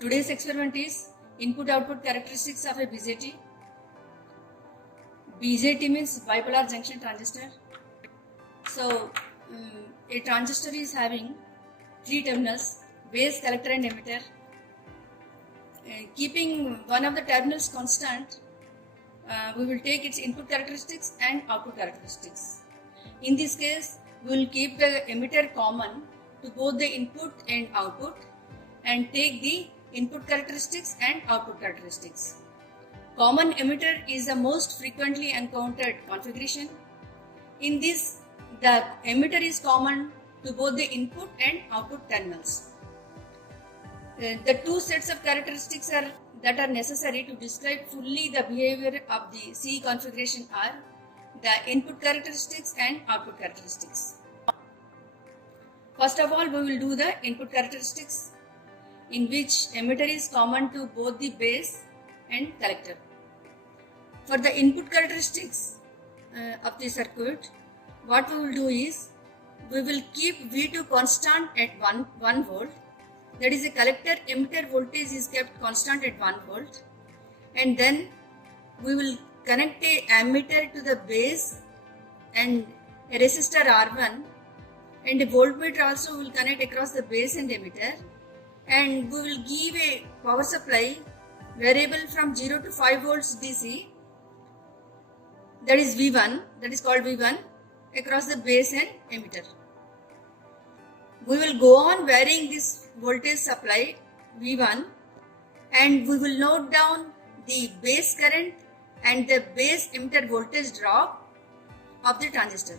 Today's experiment is input-output characteristics of a BJT. BJT means bipolar junction transistor. So, a transistor is having 3 terminals, base, collector and emitter. Keeping one of the terminals constant, we will take its input characteristics and output characteristics. In this case, we will keep the emitter common to both the input and output and take the input characteristics and output characteristics. Common emitter is the most frequently encountered configuration. In this, the emitter is common to both the input and output terminals. The 2 sets of characteristics that are necessary to describe fully the behavior of the CE configuration are the input characteristics and output characteristics. First of all, we will do the input characteristics, in which emitter is common to both the base and collector. For the input characteristics of the circuit, what we will do is, we will keep V2 constant at 1 volt. That is, the collector emitter voltage is kept constant at 1 volt. And then we will connect a ammeter to the base and a resistor R1, and a voltmeter also will connect across the base and emitter, and we will give a power supply variable from 0 to 5 volts DC, that is V1, that is called V1, across the base and emitter. We will go on varying this voltage supply V1, and we will note down the base current and the base emitter voltage drop of the transistor.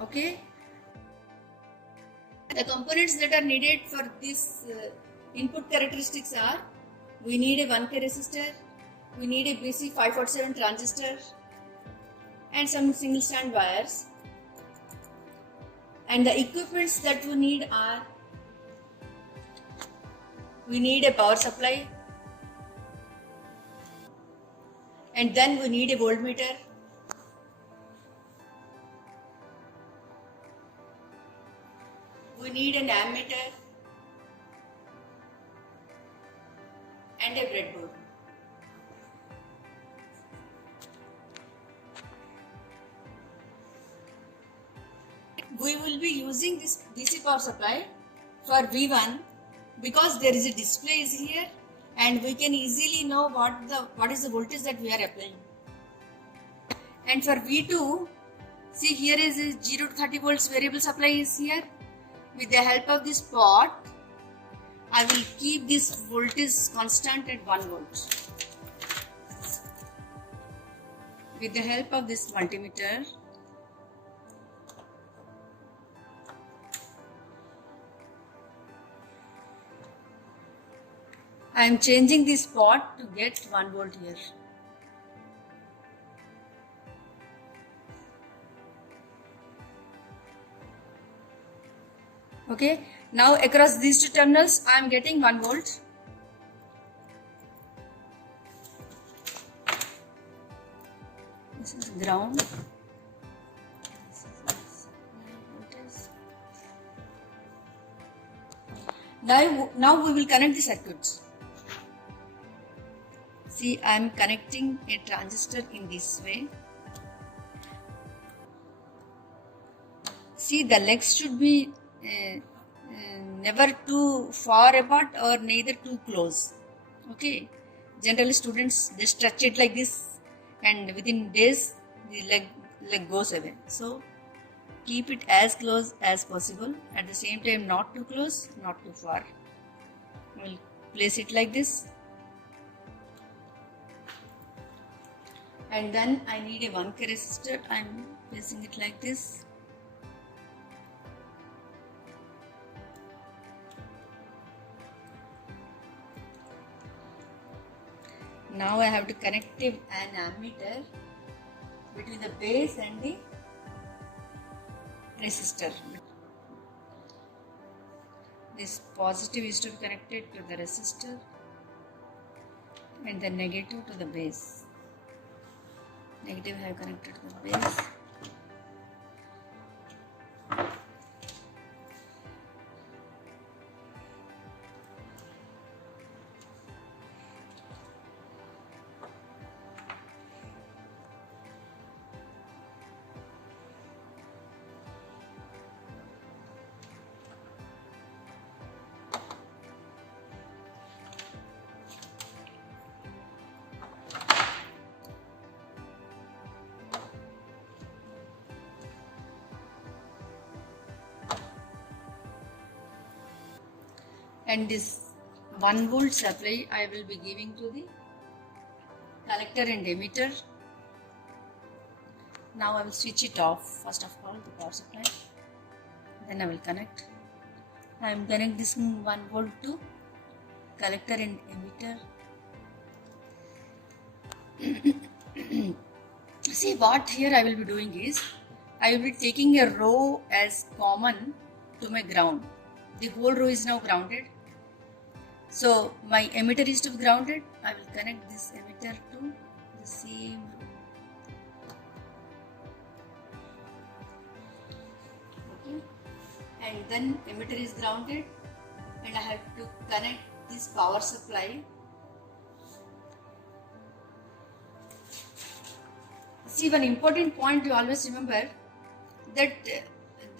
Okay. The components that are needed for this input characteristics are, we need a 1K resistor, we need a BC547 transistor and some single strand wires. And the equipments that we need are, we need a power supply, and then we need a voltmeter, we need an ammeter and a breadboard. We will be using this DC power supply for V1 because there is a display is here and we can easily know what is the voltage that we are applying. And for V2, see, here is a 0 to 30 volts variable supply is here. With the help of this pot, I will keep this voltage constant at 1 volt. With the help of this multimeter, I am changing this pot to get 1 volt here. Okay, now across these 2 terminals I am getting 1 volt. This is ground. Now we will connect the circuits. See, I am connecting a transistor in this way. See, the legs should be never too far apart or neither too close. Okay, generally students, they stretch it like this and within days the leg goes away. So keep it as close as possible, at the same time not too close, not too far. We'll place it like this, and then I need a 1K resistor. I'm placing it like this. Now I have to connect an ammeter between the base and the resistor. This positive is to be connected to the resistor and the negative to the base. Negative I have connected to the base. and this 1 volt supply I will be giving to the collector and emitter. Now I will switch it off first of all, the power supply, then I will connect. I am connecting this 1 volt to collector and emitter. See, what here I will be doing is, I will be taking a row as common to my ground. The whole row is now grounded. So my emitter is to be grounded. I will connect this emitter to the same row. Okay. And then emitter is grounded, and I have to connect this power supply. See, one important point to always remember that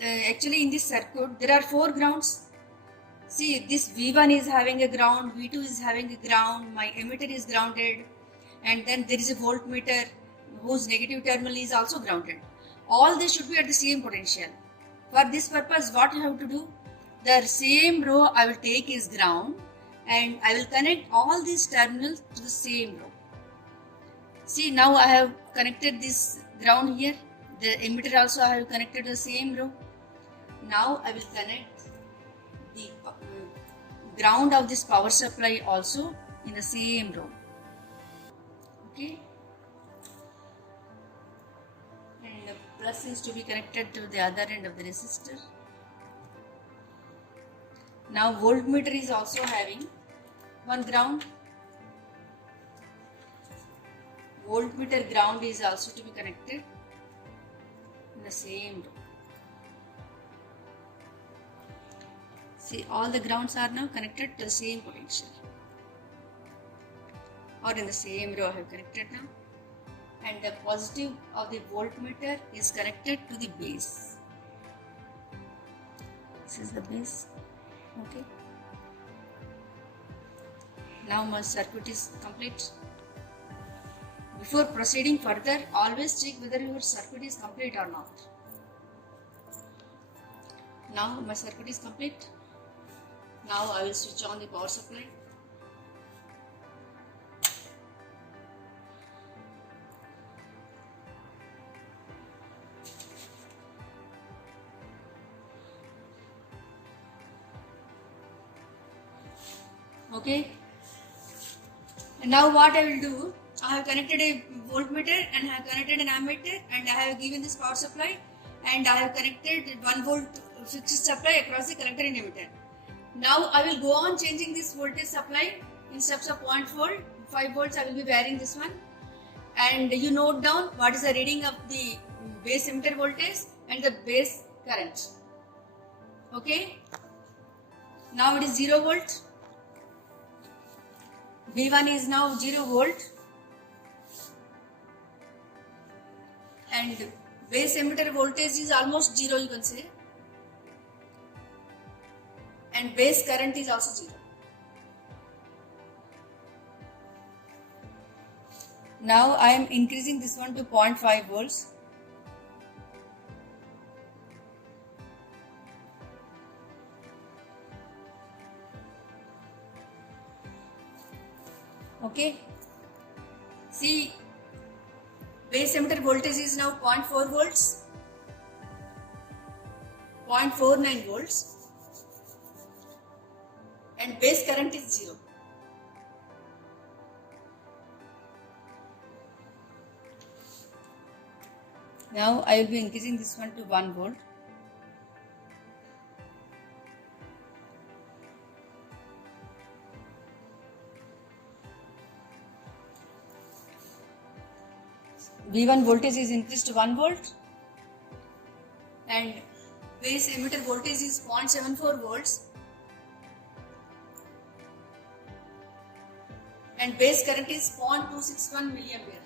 actually in this circuit there are 4 grounds. See, this V1 is having a ground, V2 is having a ground, my emitter is grounded, and then there is a voltmeter whose negative terminal is also grounded. All this should be at the same potential. For this purpose, what I have to do? The same row I will take is ground, and I will connect all these terminals to the same row. See, now I have connected this ground here. The emitter also I have connected to the same row. Now I will connect the ground of this power supply also in the same row. Okay. And the plus is to be connected to the other end of the resistor. Now voltmeter is also having one ground. Voltmeter ground is also to be connected in the same row. See, all the grounds are now connected to the same potential, or in the same row I have connected now, and the positive of the voltmeter is connected to the base. This is the base. Okay. Now my circuit is complete. Before proceeding further, always check whether your circuit is complete or not. Now my circuit is complete. Now I will switch on the power supply. Okay. And now what I will do, I have connected a voltmeter and I have connected an ammeter, and I have given this power supply, and I have connected 1 volt fixed supply across the collector and emitter. Now I will go on changing this voltage supply in steps of 0.4, 5 volts I will be varying this one, and you note down what is the reading of the base emitter voltage and the base current. Okay. Now it is 0 volt. V1 is now 0 volt, and base emitter voltage is almost 0, you can say, and base current is also 0. Now I am increasing this one to 0.5 volts. Okay. See, base emitter voltage is now 0.4 volts, 0.49 volts, and base current is 0. Now I will be increasing this one to 1 volt. V1 voltage is increased to 1 volt, and base emitter voltage is 0.74 volts, and base current is 0.261 milliampere.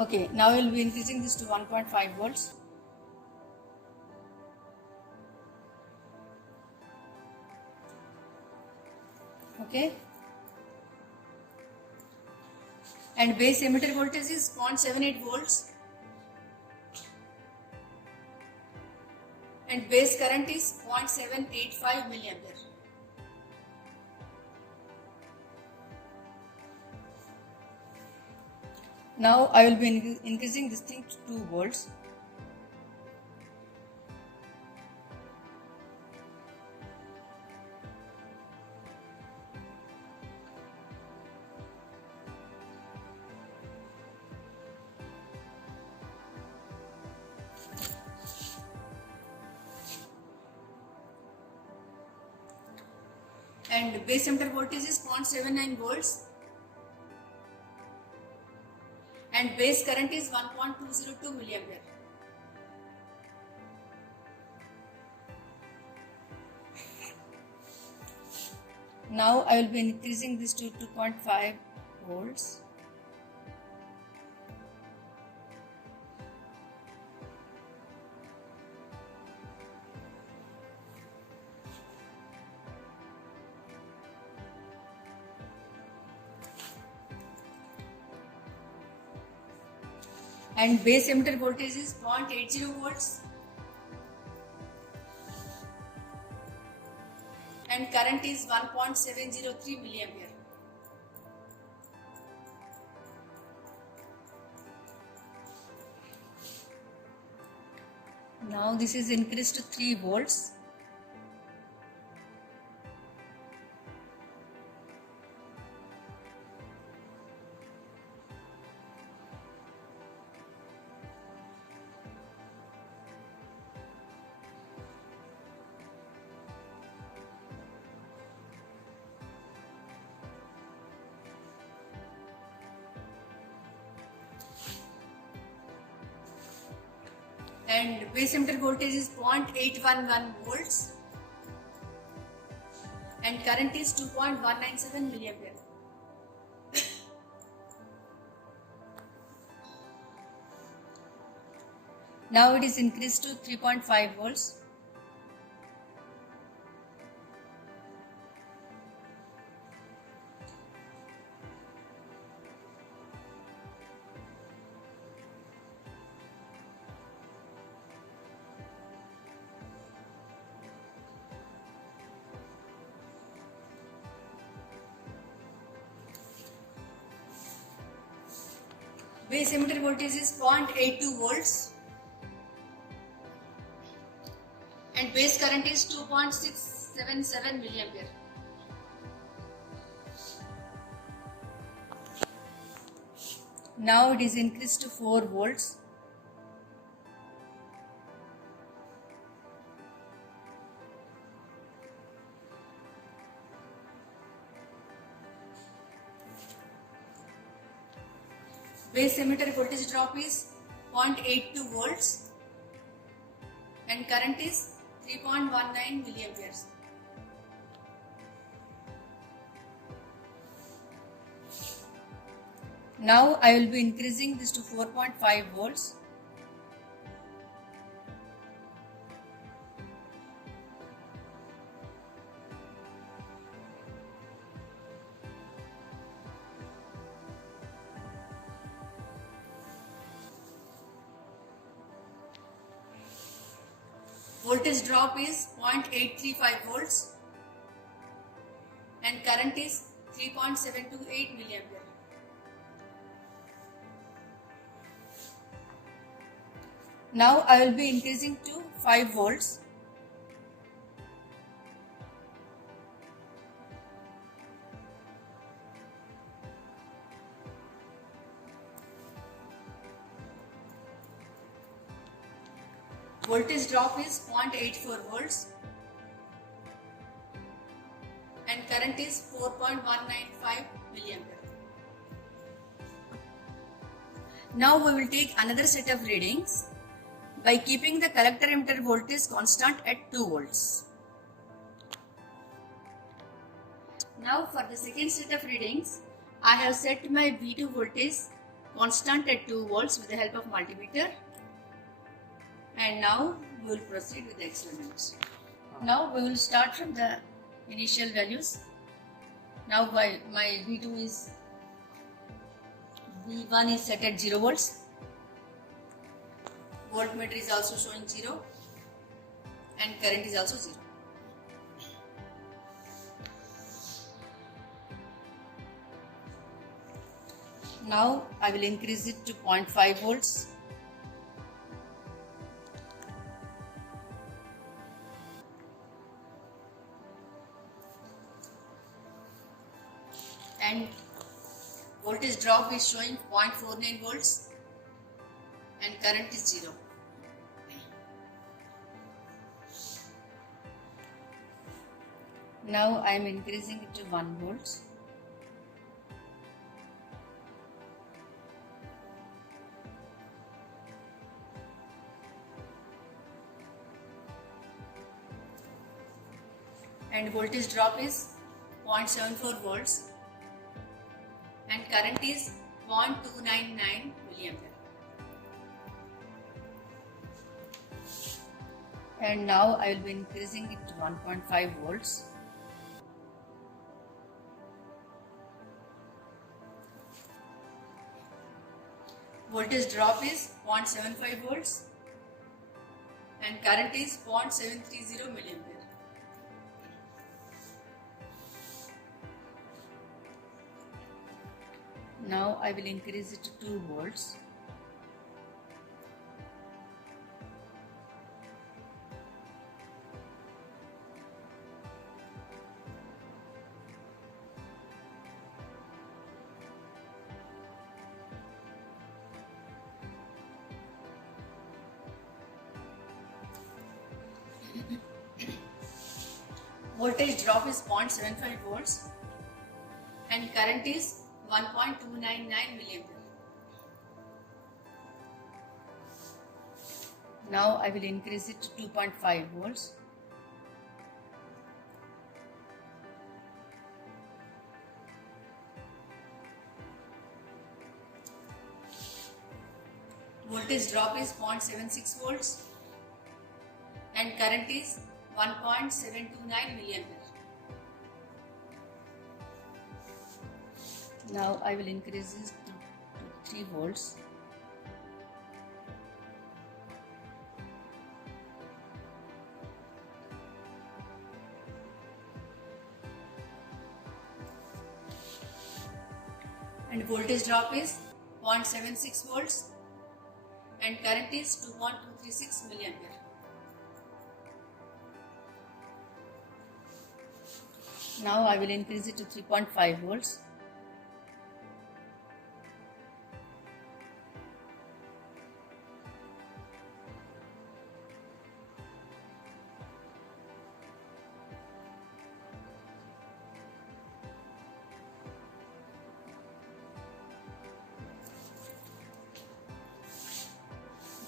Okay, now we will be increasing this to 1.5 volts. Okay, and base emitter voltage is 0.78 volts, and base current is 0.785 milliampere. Now I will be increasing this thing to 2 volts. And base emitter voltage is 0.79 volts and base current is 1.202 milliampere. Now I will be increasing this to 2.5 volts. And base emitter voltage is 0.80 volts and current is 1.703 milliampere. Now this is increased to 3 volts. And base emitter voltage is 0.811 volts and current is 2.197 milliampere. Now it is increased to 3.5 volts. Base emitter voltage is 0.82 volts and base current is 2.677 milliampere. Now it is increased to 4 volts. Base emitter voltage drop is 0.82 volts and current is 3.19 milliamperes. Now I will be increasing this to 4.5 volts. Voltage drop is 0.835 volts and current is 3.728 milliampere. Now I will be increasing to 5 volts. Voltage drop is 0.84 volts and current is 4.195 milliampere. Now we will take another set of readings by keeping the collector emitter voltage constant at 2 volts. Now for the second set of readings, I have set my B2 voltage constant at 2 volts with the help of multimeter. And now we will proceed with the experiments. Now we will start from the initial values. Now my V2 is, V1 is set at 0 volts. Voltmeter is also showing 0. and current is also 0. Now I will increase it to 0.5 volts. And voltage drop is showing 0.49 volts and current is 0. Now I am increasing it to 1 volts. And voltage drop is 0.74 volts and current is 0.299 milliampere. And now I will be increasing it to 1.5 volts. Voltage drop is 0.75 volts and current is 0.730 milliampere. Now I will increase it to 2 volts. Voltage drop is 0.75 volts and current is 1.299 milliampere. Now I will increase it to 2.5 volts. Voltage drop is 0.76 volts and current is 1.729 milliampere. Now I will increase this to 3 volts. And voltage drop is 0.76 volts and current is 2.236 milliampere. Now I will increase it to 3.5 volts.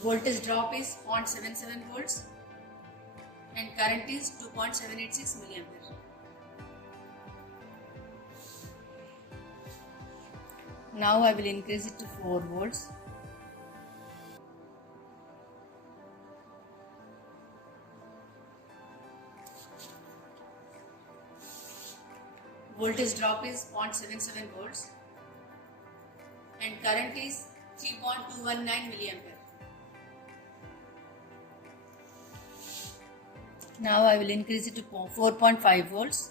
Voltage drop is 0.77 volts and current is 2.786 milliampere. Now I will increase it to 4 volts. Voltage drop is 0.77 volts and current is 3.219 milliampere. Now I will increase it to 4.5 volts.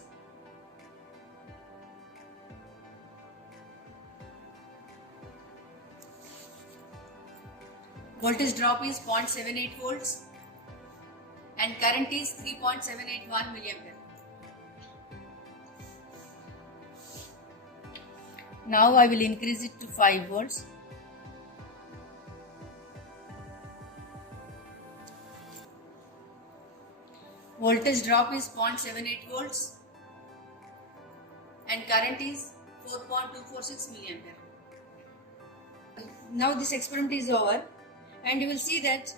Voltage drop is 0.78 volts and current is 3.781 milliampere. Now I will increase it to 5 volts. Voltage drop is 0.78 volts and current is 4.246 milliampere. Now this experiment is over and you will see that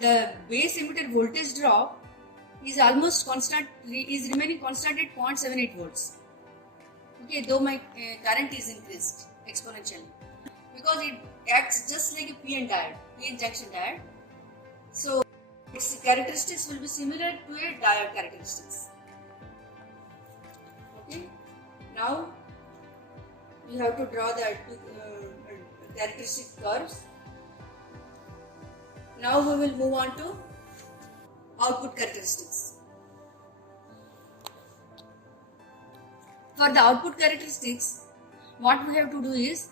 the base emitter voltage drop is almost constant, is remaining constant at 0.78 volts. Okay, though my current is increased exponentially because it acts just like a PN diode, PN junction diode. So its characteristics will be similar to a diode characteristics. Okay, now we have to draw the characteristic curves. Now we will move on to output characteristics. For the output characteristics, what we have to do is,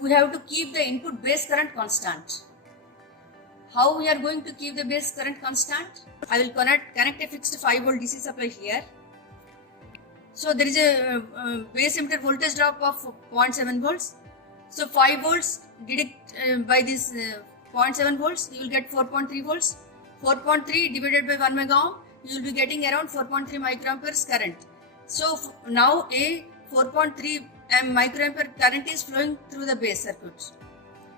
we have to keep the input base current constant. How we are going to keep the base current constant? I will connect a fixed 5 volt DC supply here. So there is a base emitter voltage drop of 0.7 volts. So 5 volts deduct by this 0.7 volts, you will get 4.3 volts. 4.3 divided by 1 mega ohm, you will be getting around 4.3 microamperes current. So now a 4.3 microampere current is flowing through the base circuit.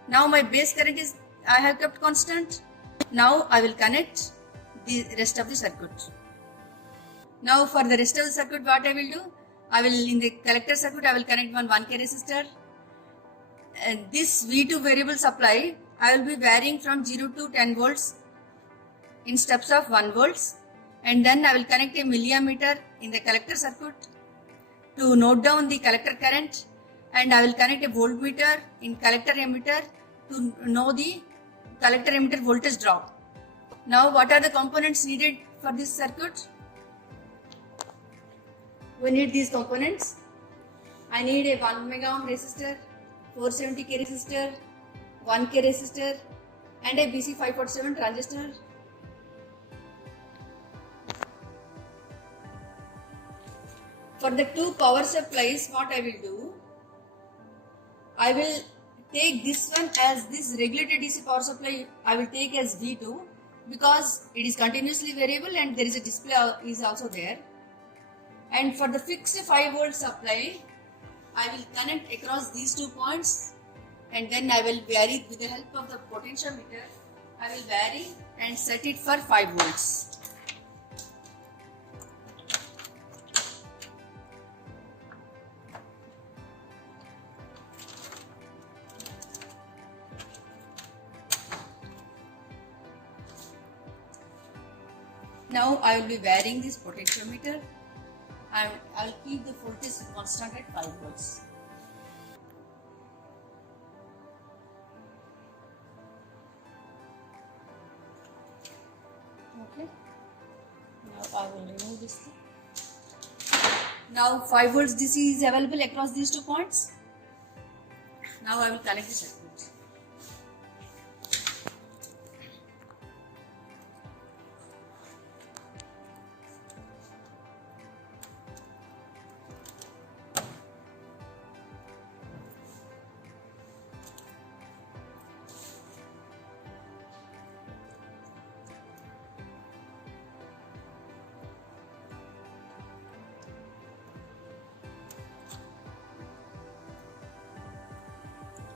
Now my base current is, I have kept constant. Now I will connect the rest of the circuit. Now for the rest of the circuit, what I will do? I will, in the collector circuit, I will connect one 1K resistor. And this V2 variable supply, I will be varying from 0 to 10 volts in steps of 1 volts. And then I will connect a milliammeter in the collector circuit to note down the collector current. And I will connect a voltmeter in collector emitter to know the collector emitter voltage drop. Now what are the components needed for this circuit? We need these components. I need a 1 mega ohm resistor, 470K resistor, 1K resistor and a BC547 transistor. For the two power supplies, what I will do? I will take this one as this regulated DC power supply, I will take as V2 because it is continuously variable and there is a display is also there. And for the fixed 5 volt supply, I will connect across these 2 points and then I will vary with the help of the potentiometer. I will vary and set it for 5 volts. Now I will be varying this potentiometer and I will keep the voltage constant at 5 volts. Okay. Now I will remove this thing. Now 5 volts DC is available across these 2 points. Now I will connect the circuit.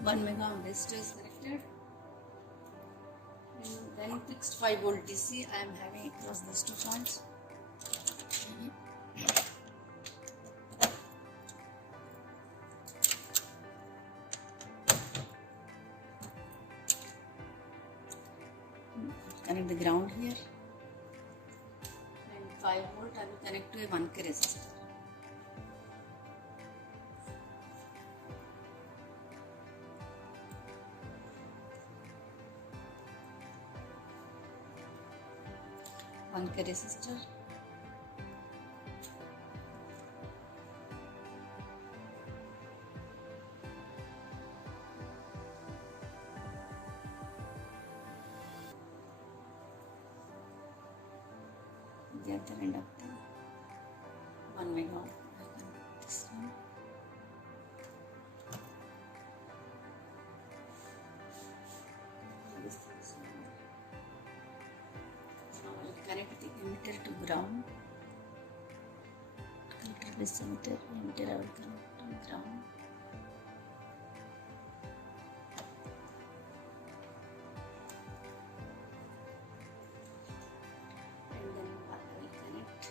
One mega ohm resistor is connected, and then fixed 5 volt DC I am having across these 2 points. Connect the ground here, and 5 volt I will connect to a 1K resistor. Resistor. The other end of the 1 mega ohm. This one. Connect the emitter to ground. Connect this emitter I will connect to ground. And then I will connect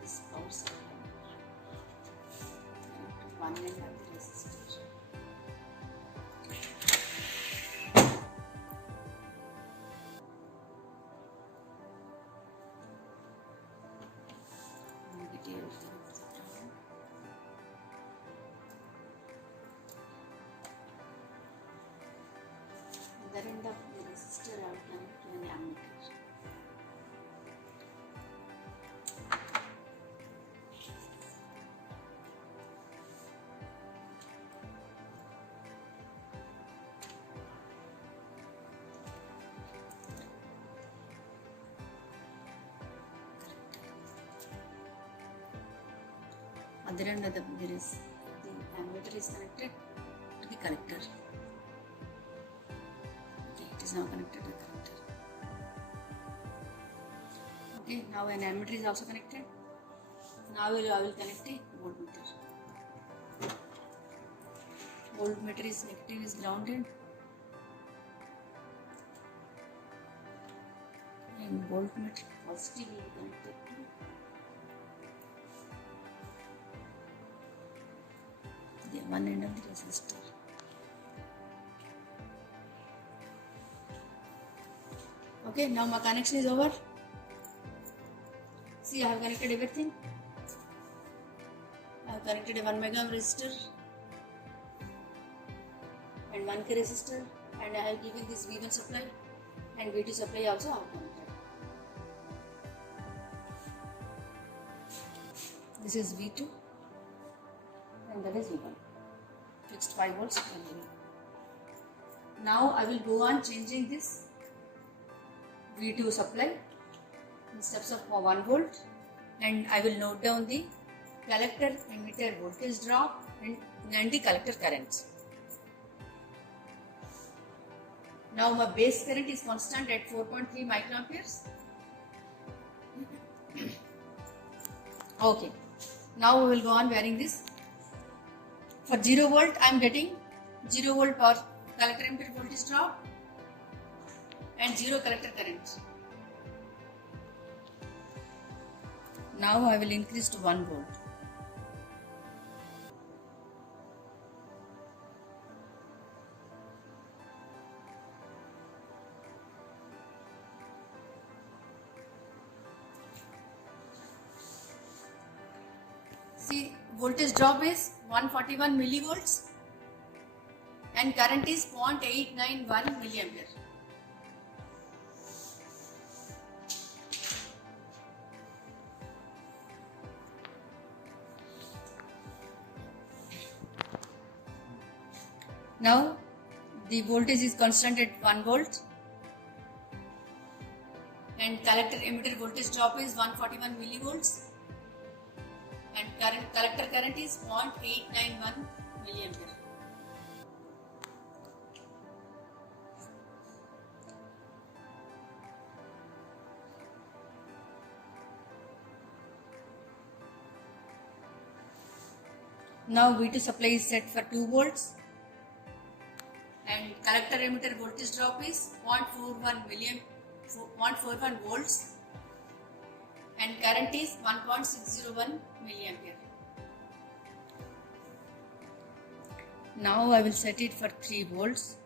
this power supply to one end of the resistor. Other end of the resistor I will connect to an ammeter. Other end of the ammeter is connected to the collector. Okay, it is now connected to the collector. Okay, now an ammeter is also connected. Now I will connect the voltmeter. Voltmeter is negative, is grounded, and voltmeter positive will be connected to the one end of the resistor. Okay, now my connection is over. See, I have connected everything. I have connected a 1 mega ohm resistor and 1K resistor, and I have given this V1 supply and V2 supply also I have connected. This is V2 and that is V1. Fixed 5 volts. Now I will go on changing this V2 supply in steps of 1 volt, and I will note down the collector emitter voltage drop and the collector currents. Now my base current is constant at 4.3 microamperes. Okay, now we will go on varying this. For 0 volt, I am getting 0 volt power collector emitter voltage drop and 0 collector current. Now I will increase to 1 volt. See, voltage drop is 141 millivolts and current is 0.891 milliampere. Now the voltage is constant at 1 volt and collector emitter voltage drop is 141 millivolts and collector current is 0.891 milliampere. Now V2 supply is set for 2 volts and collector emitter voltage drop is 0.41 volts and current is 1.601 milliampere. Now I will set it for 3 volts.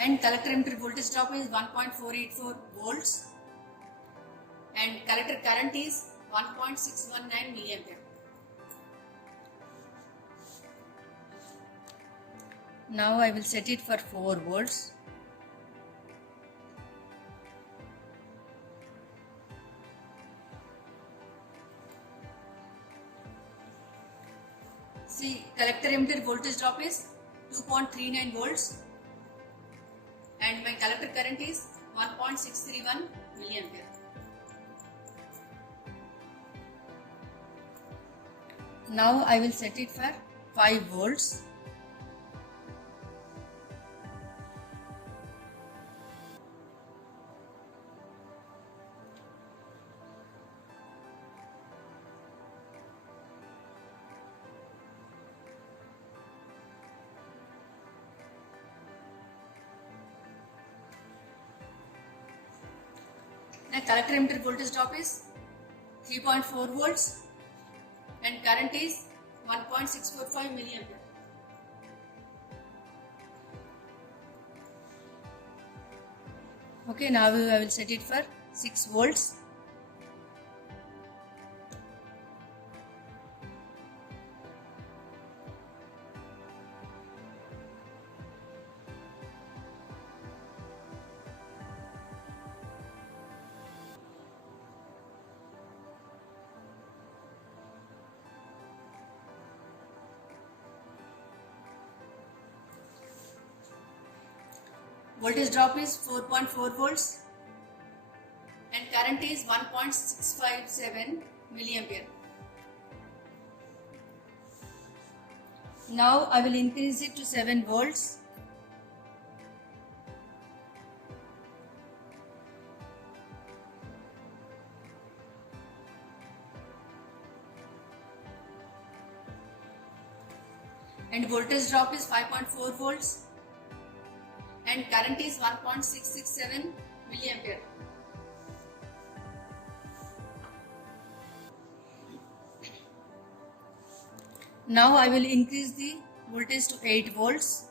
And collector emitter voltage drop is 1.484 volts and collector current is 1.619 milliampere. Now I will set it for 4 volts. See, collector emitter voltage drop is 2.39 volts and my collector current is 1.631 milliampere. Now I will set it for 5 volts. Now collector emitter voltage drop is 3.4 volts and current is 1.645 milliampere. Okay, now I will set it for 6 volts. Voltage drop is 4.4 volts and current is 1.657 milliampere. Now I will increase it to 7 volts. And voltage drop is 5.4 volts and current is 1.667 milliampere. Now I will increase the voltage to 8 volts.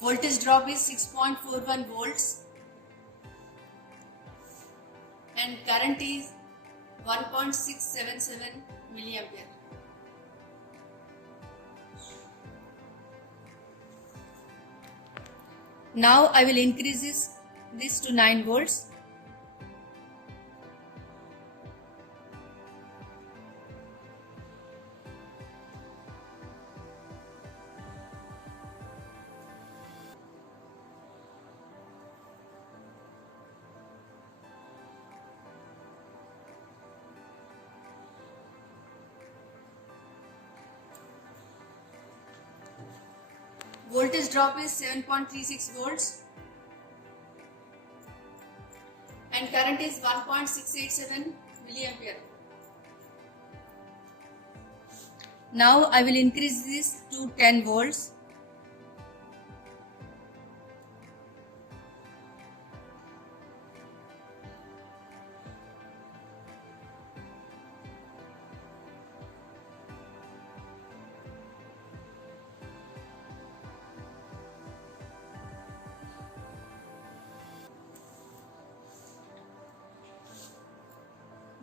Voltage drop is 6.41 volts and current is 1.677 milliampere. Now I will increase this to 9 volts. Voltage drop is 7.36 volts and current is 1.687 milliampere. Now I will increase this to 10 volts.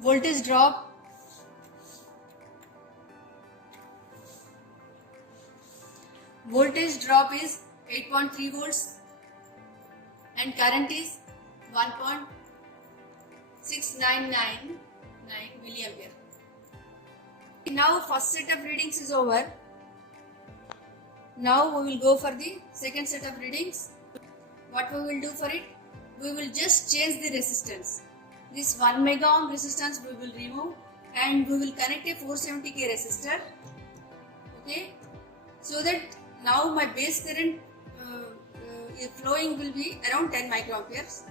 Voltage drop is 8.3 volts and current is 1.6999 milliampere. Now first set of readings is over. Now we will go for the second set of readings. What we will do for it? We will just change the resistance. This 1 mega ohm resistance we will remove and we will connect a 470k resistor. Okay, so that now my base current flowing will be around 10 microamperes.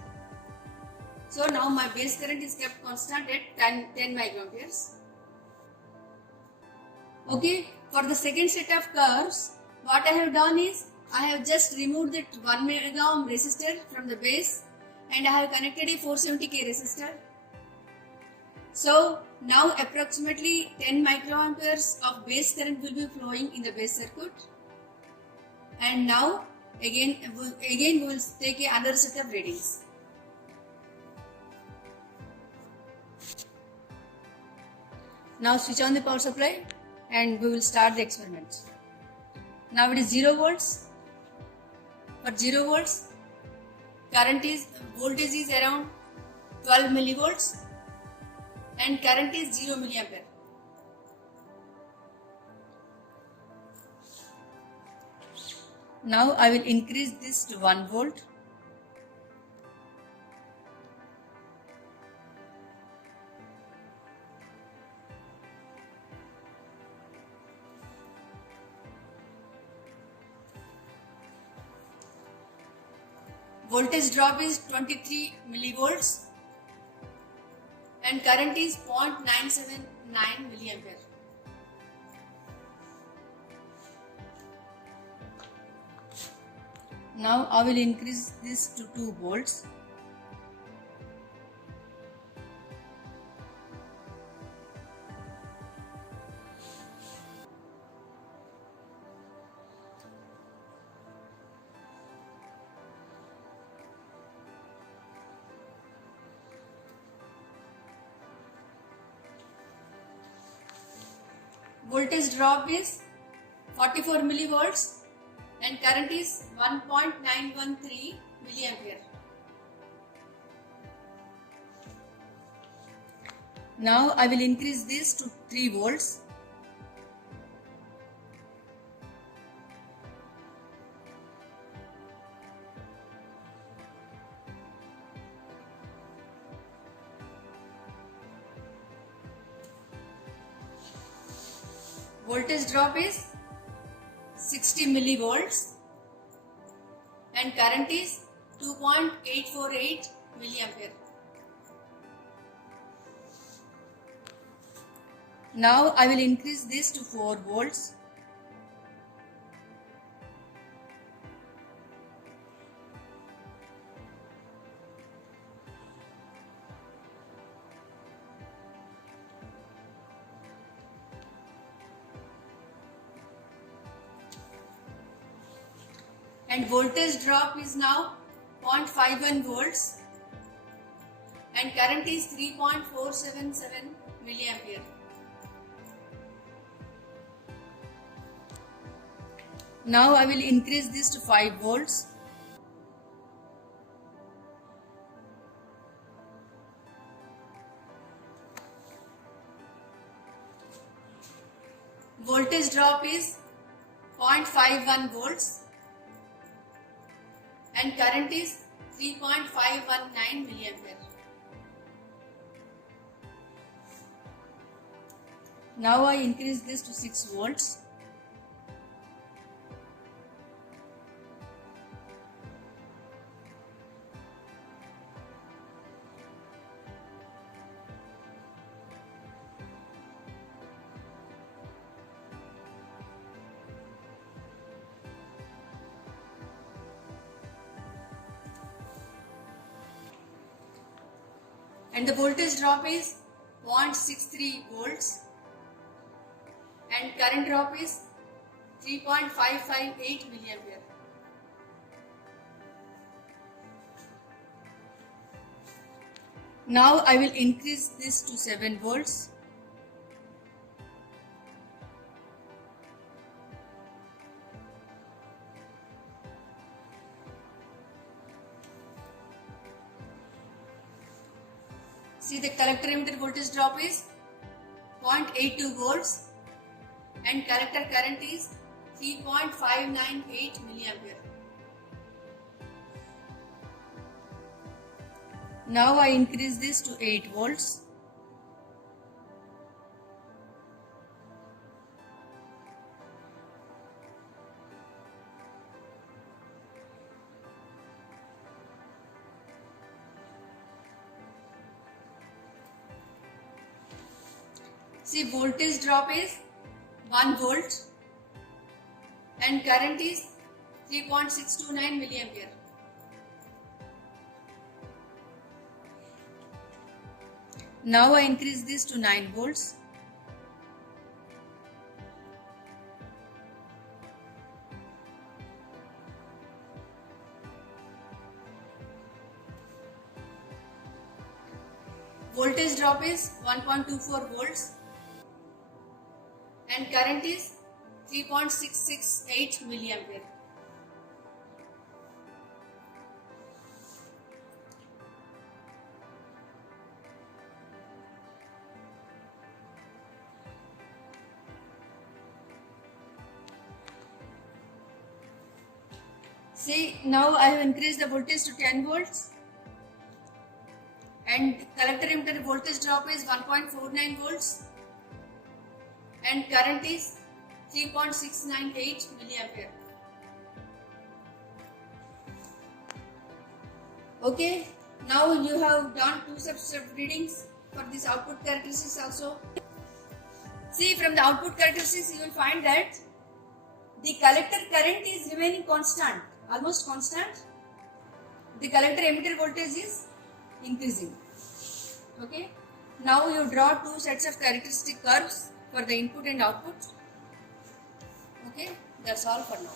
So now my base current is kept constant at 10 microamperes. Okay, for the second set of curves, what I have done is I have just removed that 1 mega ohm resistor from the base and I have connected a 470k resistor. So now approximately 10 microamperes of base current will be flowing in the base circuit. And now again we will take another set of readings. Now switch on the power supply and we will start the experiment. Now it is 0 volts. For 0 volts, voltage is around 12 millivolts and current is 0 milliampere. Now I will increase this to 1 volt. Voltage drop is 23 millivolts and current is 0.979 milliampere. Now I will increase this to 2 volts. Voltage drop is 44 millivolts and current is 1.913 milliampere. Now I will increase this to 3 volts. Voltage drop is 60 millivolts and current is 2.848 milliampere. Now I will increase this to 4 volts. And voltage drop is now 0.51 volts and current is 3.477 milliampere. Now I will increase this to 5 volts. Voltage drop is 0.51 volts and current is 3.519 milliampere. Now I increase this to 6 volts. And the voltage drop is 0.63 volts and current drop is 3.558 milliampere. Now I will increase this to 7 volts. See, the collector emitter voltage drop is 0.82 volts and collector current is 3.598 milliampere. Now I increase this to 8 volts. See, voltage drop is 1 volt and current is 3.629 milliampere. Now I increase this to 9 volts. Voltage drop is 1.24 volts and current is 3.668 milliampere. See, now I have increased the voltage to 10 volts and collector emitter voltage drop is 1.49 volts and current is 3.698 milliampere. Okay, now you have done 2 sets of readings for this output characteristics also. See, from the output characteristics you will find that the collector current is remaining constant, almost constant. The collector emitter voltage is increasing. Okay, now you draw 2 sets of characteristic curves for the input and output. Okay, that's all for now.